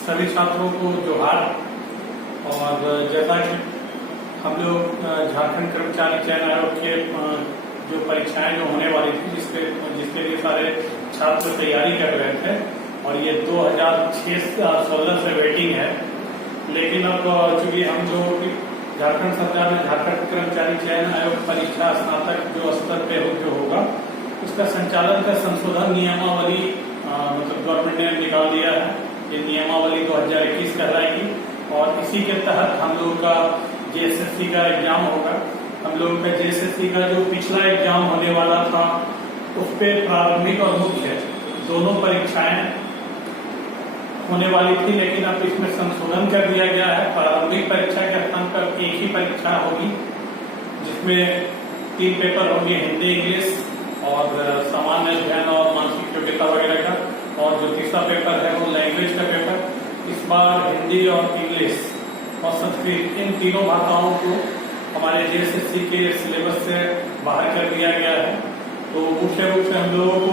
सभी छात्रों को जोहार। और जैसा कि हम लोग झारखंड कर्मचारी चयन आयोग के जो परीक्षाएं जो होने वाली थी जिसके लिए सारे छात्र तैयारी कर रहे थे और ये 2016 से वेटिंग है। लेकिन अब चूंकि हम लोग झारखंड सरकार ने झारखंड कर्मचारी चयन आयोग परीक्षा स्नातक जो स्तर पे जो होगा उसका संचालन का संशोधन नियमावली मतलब गवर्नमेंट ने निकाल दिया है। ये नियमावली 2021 कहलाएगी और इसी के तहत हम लोग का जेएसएससी का एग्जाम होगा। हम लोग का जेएसएससी का जो पिछला एग्जाम होने वाला था उस पर प्रारंभिक और मुख्य दोनों परीक्षाएं होने वाली थी, लेकिन अब इसमें संशोधन कर दिया गया है। प्रारंभिक परीक्षा के स्थान पर एक ही परीक्षा होगी जिसमें 3 पेपर होंगे, हिंदी, इंग्लिश और सामान्य अध्ययन और मानसिक योग्यता वगैरह का, और जो तीसरा पेपर है वो लैंग्वेज का पेपर। इस बार हिंदी और इंग्लिश और संस्कृत इन तीनों भाषाओं को हमारे जेएसएससी के सिलेबस से बाहर कर दिया गया है। तो मुख्य रूप से हम लोगों को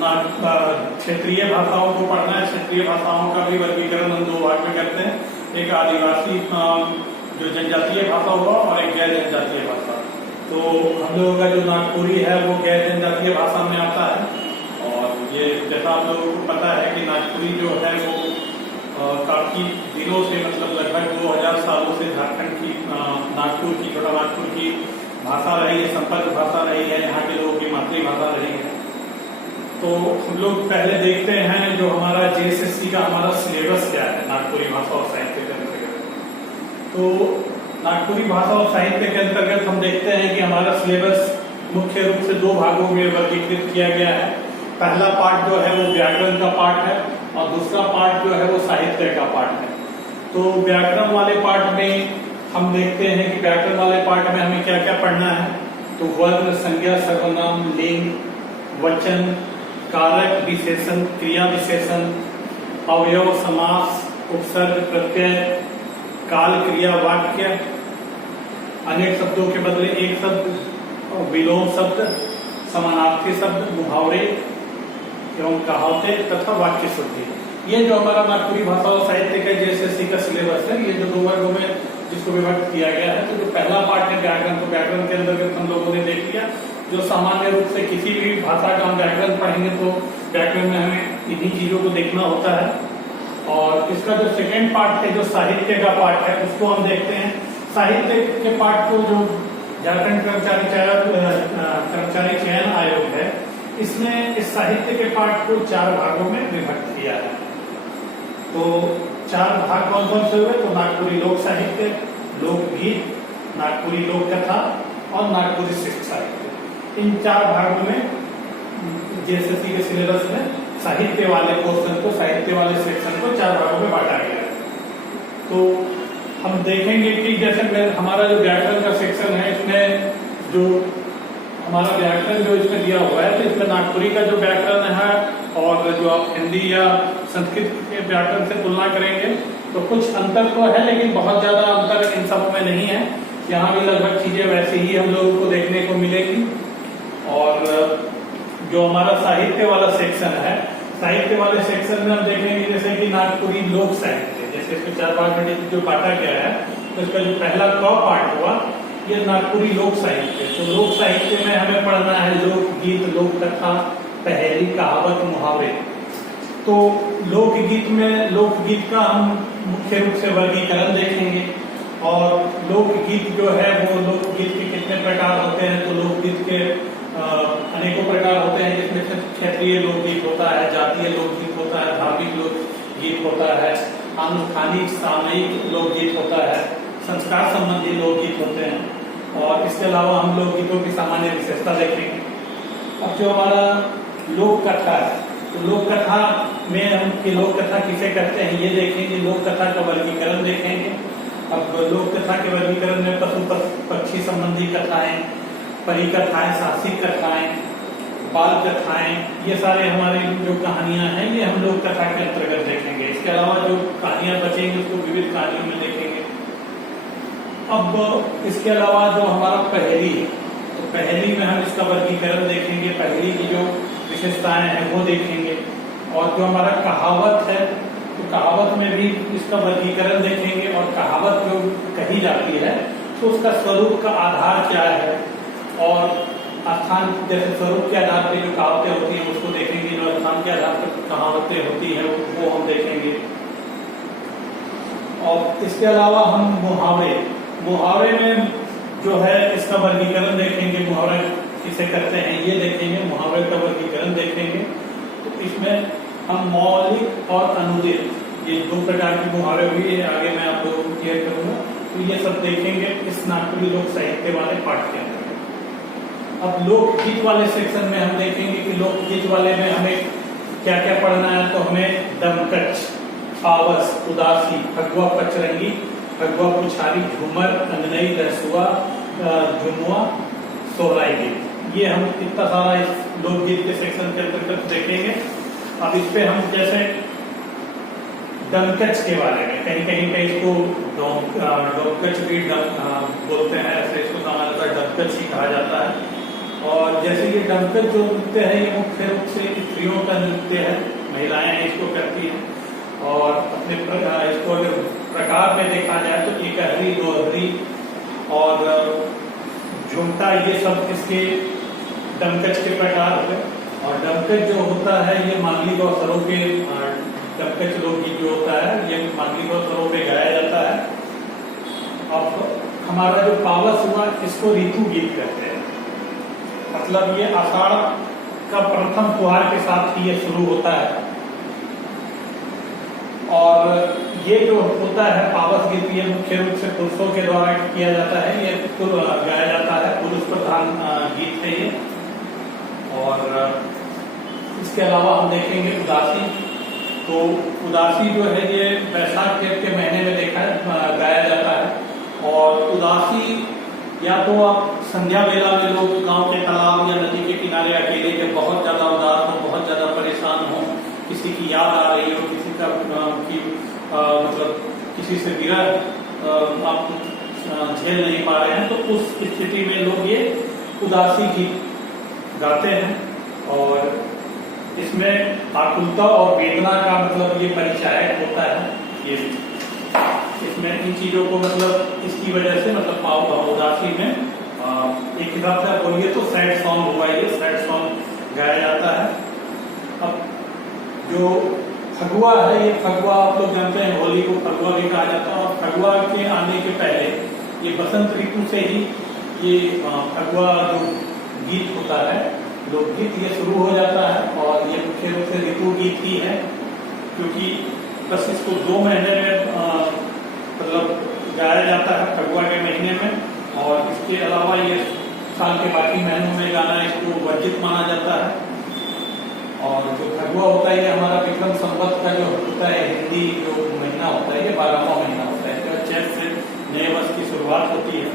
क्षेत्रीय भाषाओं को पढ़ना है। क्षेत्रीय भाषाओं का भी वर्गीकरण हम 2 भाग में करते हैं, एक आदिवासी जो जनजातीय भाषा होगा और एक गैर जनजातीय भाषा। तो हम लोगों का जो नागपुरी है वो गैर जनजातीय भाषा में आता है। और ये जैसा आप लोगों को पता है कि नागपुरी जो है वो काफी दिनों से मतलब लगभग 2000 सालों से झारखंड की नागपुर की छोटा नागपुर की भाषा रही है, संपर्क भाषा रही है, यहाँ के लोगों की मातृभाषा रही है। तो हम लोग पहले देखते हैं जो हमारा जेएसएससी का हमारा सिलेबस क्या है नागपुरी भाषा और साहित्य के अंतर्गत। तो नागपुरी भाषा और साहित्य के अंतर्गत हम देखते हैं कि हमारा सिलेबस मुख्य रूप से 2 भागों में वर्गीकृत किया गया है। पहला पार्ट जो है वो व्याकरण का पार्ट है और दूसरा पार्ट जो है वो साहित्य का पार्ट है। तो व्याकरण वाले पार्ट में हम देखते हैं कि व्याकरण वाले पार्ट में हमें क्या क्या पढ़ना है। तो वर्ण, संज्ञा, सर्वनाम, लिंग, वचन, कारक, विशेषण, क्रिया विशेषण, अवयव, समास, उपसर्ग, प्रत्यय, काल, क्रिया, वाक्य, अनेक शब्दों के बदले एक शब्द, विलोम शब्द, समानार्थी शब्द, मुहावरे एवं कहावतें तथा वाक्य शुद्धि। ये जो हमारा नागपुरी भाषा और साहित्य का जेएसएससी का सिलेबस है, ये जो 2 वर्गों में जिसको विभक्त किया गया है। तो जो पहला पार्ट है व्याकरण, तो व्याकरण के अंतर्गत हम लोगों ने देख लिया जो सामान्य रूप से किसी भी भाषा का हम व्याकरण पढ़ेंगे तो व्याकरण में हमें इन्हीं चीजों को देखना होता है। और इसका जो सेकेंड पार्ट है जो साहित्य का पार्ट है उसको हम देखते हैं। साहित्य के पार्ट को जो झारखंड कर्मचारी चयन आयोग है इसने इस साहित्य के पार्ट को 4 भागों में विभक्त किया है। तो 4 भाग कौन कौन से हुए? तो नागपुरी लोक साहित्य, लोकगीत, नागपुरी लोक कथा और नागपुरी शिष्ट साहित्य। इन 4 भागों में जेएसएससी के सिलेबस में साहित्य वाले पोर्शन को, साहित्य वाले सेक्शन को 4 भागों में बांटा गया है। तो हम देखेंगे कि जैसे हमारा जो व्याकरण का सेक्शन है इसमें जो हमारा व्याकरण जो इसमें दिया हुआ है तो इसमें नागपुरी का जो व्याकरण है और जो आप हिंदी या संस्कृत के व्याकरण से तुलना करेंगे तो कुछ अंतर तो है, लेकिन बहुत ज्यादा अंतर इन सब में नहीं है। यहाँ भी लगभग चीजें वैसे ही हम लोगों को देखने को मिलेगी। और जो हमारा साहित्य वाला सेक्शन है, साहित्य वाले सेक्शन में हम देखेंगे जैसे कि नागपुरी लोक साहित्य, जैसे इसको 4 भाग में जो बांटा गया है तो इसका जो पहला पार्ट हुआ ये नागपुरी लोक साहित्य। तो लोक साहित्य में हमें पढ़ना है लोकगीत, लोक कथा, पहेली, कहावत, मुहावरे। तो लोकगीत का हम मुख्य रूप से वर्गीकरण देखेंगे। और लोकगीत जो है वो लोकगीत के कितने प्रकार होते हैं? तो लोकगीत के अनेकों प्रकार होते हैं, जिसमें से क्षेत्रीय लोकगीत होता है, जातीय लोकगीत होता है, धार्मिक लोकगीत होता है, आनुष्ठानिक सामयिक लोकगीत होता है, संस्कार संबंधी लोकगीत होते हैं। और इसके अलावा हम लोकगीतों की सामान्य विशेषता देखेंगे। अब जो हमारा लोक कथा है तो लोक कथा में हम लोक कथा किसे कहते हैं ये देखेंगे, लोक कथा का वर्गीकरण देखेंगे। अब लोक कथा के वर्गीकरण में पशु पक्षी संबंधी कथाएं, परी कथाएं, साहसिक कथाएं, बाल कथाएं, ये सारे हमारे जो कहानियां हैं ये हम लोग कथा के अंतर्गत देखेंगे। इसके अलावा जो कहानियां बचेंगी उसको विविध कहानियों में देखेंगे। अब इसके अलावा जो हमारा पहेली है तो पहेली में हम इसका वर्गीकरण देखेंगे, पहेली की जो विशेषताएं हैं वो देखेंगे। और जो हमारा कहावत है, तो कहावत में भी इसका वर्गीकरण देखेंगे, और कहावत जो कही जाती है तो उसका स्वरूप का आधार क्या है, और स्थान जैसे स्वरूप के आधार पर जो कहावतें होती हैं उसको देखेंगे, जो स्थान के आधार पर कहावतें होती हैं वो हम देखेंगे। और इसके अलावा हम मुहावरे में जो है इसका वर्गीकरण देखेंगे, मुहावरे किसे कहते हैं ये देखेंगे, मुहावरे का वर्गीकरण देखेंगे। तो इसमें हम मौलिक और अनुदित, ये दो प्रकार के मुहावरे हुए, आगे मैं आप लोगों को क्लियर करूंगा, तो ये सब देखेंगे इस नागपुरी लोक साहित्य वाले पाठ के अंदर। अब लोकगीत वाले सेक्शन में हम देखेंगे कि लोकगीत वाले में हमें क्या क्या पढ़ना है। तो हमें दमकच, पावस, उदासी, फगुआ पचरंगी, फगुआ पुछारी, झूमर, अंगनई, रसुआ, झुमुआ, सोहराई गीत, ये हम इतना सारा इस लोकगीत के सेक्शन के अंतर्गत देखेंगे। अब इस पे हम जैसे दमकच के बारे में कहीं इसको डोमकच भी बोलते हैं, ऐसे इसको सामान्यतः डमकच ही कहा जाता है। और जैसे ये डमकच जो नृत्य है ये मुख्य रूप से स्त्रियों का नृत्य है, महिलाएं इसको करती हैं। और अपने इसको अगर प्रकार में देखा जाए तो एकहरी, दोहरी और झुमटा, ये सब इसके डमकच के प्रकार हुए। और डमकच जो होता है ये मांगलिक अवसरों के, डमकच लोकगीत जो होता है ये मांगलिक अवसरों पे गाया जाता है। अब हमारा जो पावस हुआ इसको ऋतु गीत कहते हैं, मतलब ये आषाढ़ का प्रथम त्योहार के साथ ही ये शुरू होता है। और ये जो होता है पावस गीत, ये मुख्य रूप से पुरुषों के द्वारा किया जाता है, ये गाया जाता है, पुरुष प्रधान गीत है ये। और इसके अलावा हम देखेंगे उदासी। तो उदासी जो है ये वैशाख के महीने में गाया जाता है। और उदासी या तो आप संध्या वेला में लोग गांव के तालाब या नदी के किनारे अकेले जब बहुत ज्यादा उदास हो, बहुत ज्यादा परेशान हो, किसी की याद आ रही हो, किसी का मतलब किसी से विरह आप झेल नहीं पा रहे हैं, तो उस स्थिति में लोग ये उदासी गीत गाते हैं। और इसमें आकुलता और वेदना का मतलब ये परिचायक होता है। ये इसमें इन चीजों को मतलब इसकी वजह से मतलब उदासी में एक हिसाब से आप बोलिए तो सैड सॉन्ग हुआ, ये सैड सॉन्ग गाया जाता है। अब जो फगुआ है, ये फगुआ आप लोग जानते हैं, होली को फगुआ भी कहा जाता है। और फगुआ के आने के पहले ये बसंत ऋतु से ही ये फगुआ जो गीत होता है, लोकगीत, ये शुरू हो जाता है। और ये मुख्य रूप से ऋतु गीत ही है, क्योंकि बस इसको 2 महीने में मतलब गाया जाता है, फगुआ के महीने में। और इसके अलावा ये साल के बाकी महीनों में गाना इसको वर्जित माना जाता है। और जो फगुआ होता है ये हमारा विक्रम संवत का जो होता है, हिंदी जो महीना होता है, ये 12वां महीना होता है, जो चैत से नए वर्ष की शुरुआत होती है।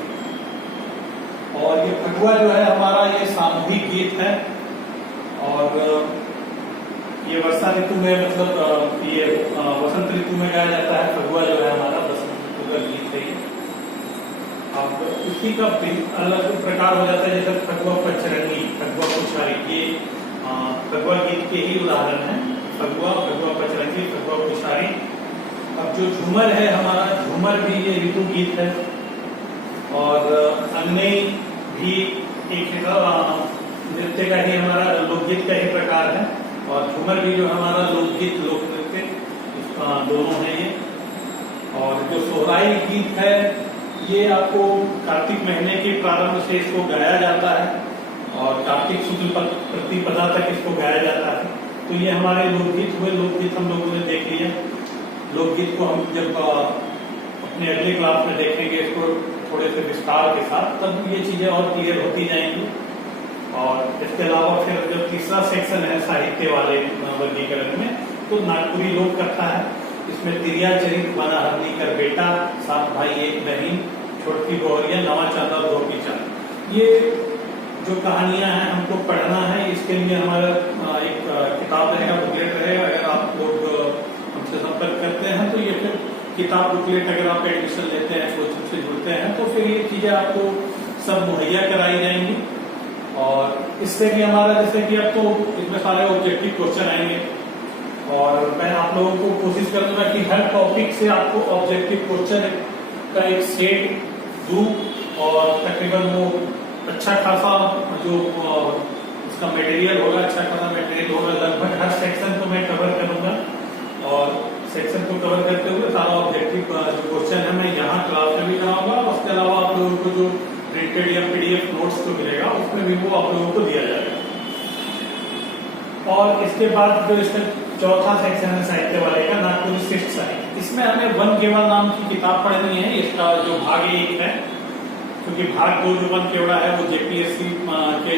और ये फगुआ जो है हमारा ये सामूहिक गीत है। और ये वर्षा ऋतु में मतलब ये वसंत ऋतु में गाया जाता है। फगुआ जो है हमारा वसंत ऋतु का गीत है ये। अब उसी का अलग प्रकार हो जाता है, जैसे फगुआ पचरंगी, फगुआ पुछारी, ये फगुआ गीत के ही उदाहरण है। फगुआ, फगुआ पचरंगी, फगुआ पुछारी। अब जो झूमर है हमारा, झूमर भी ये ऋतु गीत है। और अंगनई भी एक नृत्य का ही, हमारा लोकगीत का ही प्रकार है। और झूमर भी जो हमारा लोकगीत, लोक नृत्य, दोनों है ये। और जो सोहराई गीत है ये आपको कार्तिक महीने के प्रारंभ से इसको गाया जाता है और कार्तिक शुक्ल प्रतिपदा तक इसको गाया जाता है। तो ये हमारे लोकगीत हुए। लोकगीत हम लोगों ने देख लिया। लोकगीत को हम जब अपने अगले क्लास में देखेंगे इसको थोड़े से विस्तार के साथ, तब ये चीजें और क्लियर होती जाएंगी। और इसके अलावा फिर जो तीसरा सेक्शन है साहित्य वाले वर्गीकरण में, तो नागपुरी लोक कथा है। इसमें तिरिया चरित, बना हरनी कर बेटा, 7 भाई 1 बहन, छोटकी बहुरिया, नवा चांदा धोबी चांद, ये जो कहानियां हैं हमको पढ़ना है। इसके लिए हमारा एक किताब रहेगा, बुकलेट रहेगा। अगर आप लोग हमसे संपर्क करते हैं तो ये फिर किताब बुकलेट अगर आप एडमिशन लेते हैं, कोचिंग से जुड़ते हैं, तो फिर ये चीजें आपको सब मुहैया कराई जाएंगी। और इससे भी हमारा जैसे कि अब तो इसमें सारे ऑब्जेक्टिव क्वेश्चन आएंगे, और मैं आप लोगों को कोशिश करूंगा कि हर टॉपिक से आपको ऑब्जेक्टिव क्वेश्चन का एक सेट दूं और तकरीबन वो अच्छा खासा जो इसका मटेरियल होगा, अच्छा खासा मटेरियल होगा, लगभग हर सेक्शन को मैं कवर करूंगा और सेक्शन को कवर करते हुए सारा ऑब्जेक्टिव जो क्वेश्चन है मैं यहाँ क्लास में भी कराऊंगा और उसके अलावा आप लोगों को जो प्रिंटेड या पीडीएफ नोट्स जो मिलेगा उसमें भी वो आप लोगों को दिया जाएगा। और इसके बाद जो इसका चौथा सेक्शन है साहित्य वाले का, नागपुरी शिष्ट साहित्य, इसमें हमें वन केवल नाम की किताब पढ़नी है। इसका जो भाग 1 है, क्योंकि भाग 2 जो वन केवड़ा है वो जेपीएससी के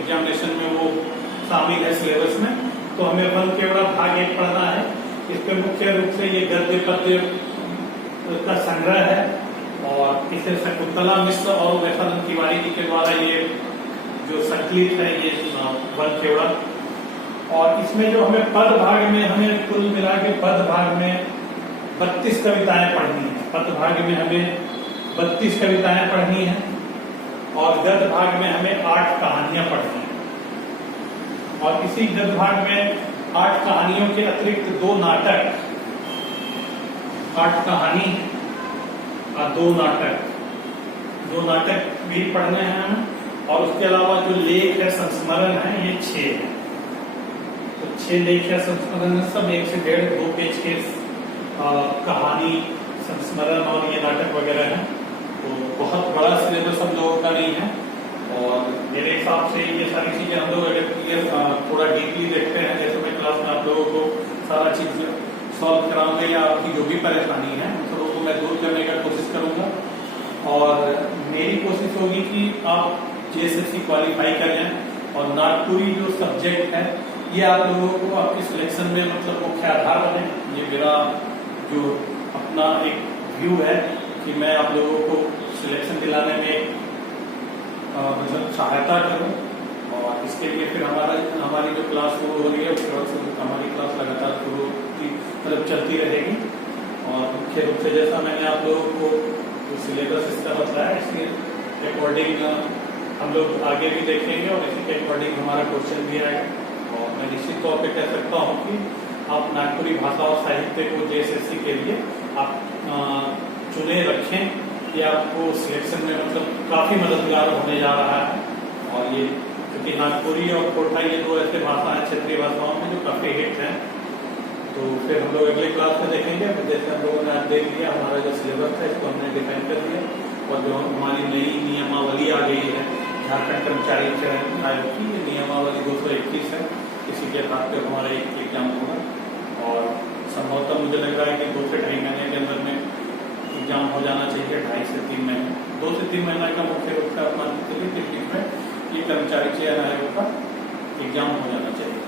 एग्जामिनेशन में वो शामिल है सिलेबस में, तो हमें वन केवड़ा भाग 1 पढ़ना है। इस पे मुख्य रूप से ये गद्य पद्य का संग्रह है और इसे शकुंतला मिश्र और वैशानंद तिवारी जी के द्वारा ये जो संकलित है ये वन केवड़ा। और इसमें जो हमें पद भाग में हमें कुल मिला के पद भाग में 32 कविताएं पढ़नी है। पद भाग में हमें 32 कविताएं पढ़नी है और गद्य भाग में हमें 8 कहानियां पढ़नी है। और इसी गद्य भाग में 8 कहानियों के अतिरिक्त 2 नाटक, 8 कहानी और 2 नाटक भी पढ़ने हैं। और उसके अलावा जो लेख है, संस्मरण है, ये 6 है। तो 6 लेख है संस्मरण, सब 1 से 1.5 2 पेज के कहानी, संस्मरण और ये नाटक वगैरह है। तो बहुत बड़ा सिलेबस हम लोगों का नहीं है और मेरे हिसाब से ये सारी चीजें हम लोग अगर थोड़ा डीपली देखते हैं, जैसे मैं क्लास में आप लोगों को सारा चीज सॉल्व कराऊंगा या आपकी जो भी परेशानी है उन सबको मैं दूर करने का कोशिश करूंगा। और मेरी कोशिश होगी कि आप जेएसएससी क्वालिफाई कर जाएं और नागपुरी जो सब्जेक्ट है ये आप लोगों को आपके सिलेक्शन में मतलब मुख्य आधार बने। ये मेरा जो अपना एक व्यू है कि मैं आप लोगों को सिलेक्शन दिलाने में मतलब सहायता करूं। और इसके लिए फिर हमारी जो क्लास शुरू हो रही है उसके बाद हमारी क्लास लगातार शुरू मतलब चलती रहेगी। और मुख्य रूप से जैसा मैंने आप लोगों को जो सिलेबस इसका बताया इसके अकॉर्डिंग हम लोग आगे भी देखेंगे और इसी के अकॉर्डिंग हमारा क्वेश्चन भी आएगा। और मैं निश्चित तौर पे कह सकता हूँ कि आप नागपुरी भाषा और साहित्य को जेएसएससी के लिए आप चुने रखें, ये आपको सिलेक्शन में मतलब काफी मददगार होने जा रहा है। और ये क्योंकि नागपुरी और कोठा ये 2 ऐसे भाषा है क्षेत्रीय भाषाओं में जो काफी हिट हैं। तो फिर हम लोग अगले क्लास में देखेंगे। जैसे हम लोगों ने आज देख लिया हमारा जो सिलेबस है इसको हमने डिफाइन कर दिया और जो हमारी नई नियमावली आ गई है झारखंड कर्मचारी चयन आयोग की, ये नियमावली 221 है। इसी के आधार पर हमारा एक एग्जाम होगा और संभवतः मुझे लग रहा है कि 2 से 2.5 महीने के अंदर में एग्जाम हो जाना चाहिए। 2.5 से 3 महीने, 2 से 3 महीने का मुख्य रूप से आप मान लीजिए कि ये कर्मचारी चयन आयोग का एग्जाम हो जाना चाहिए।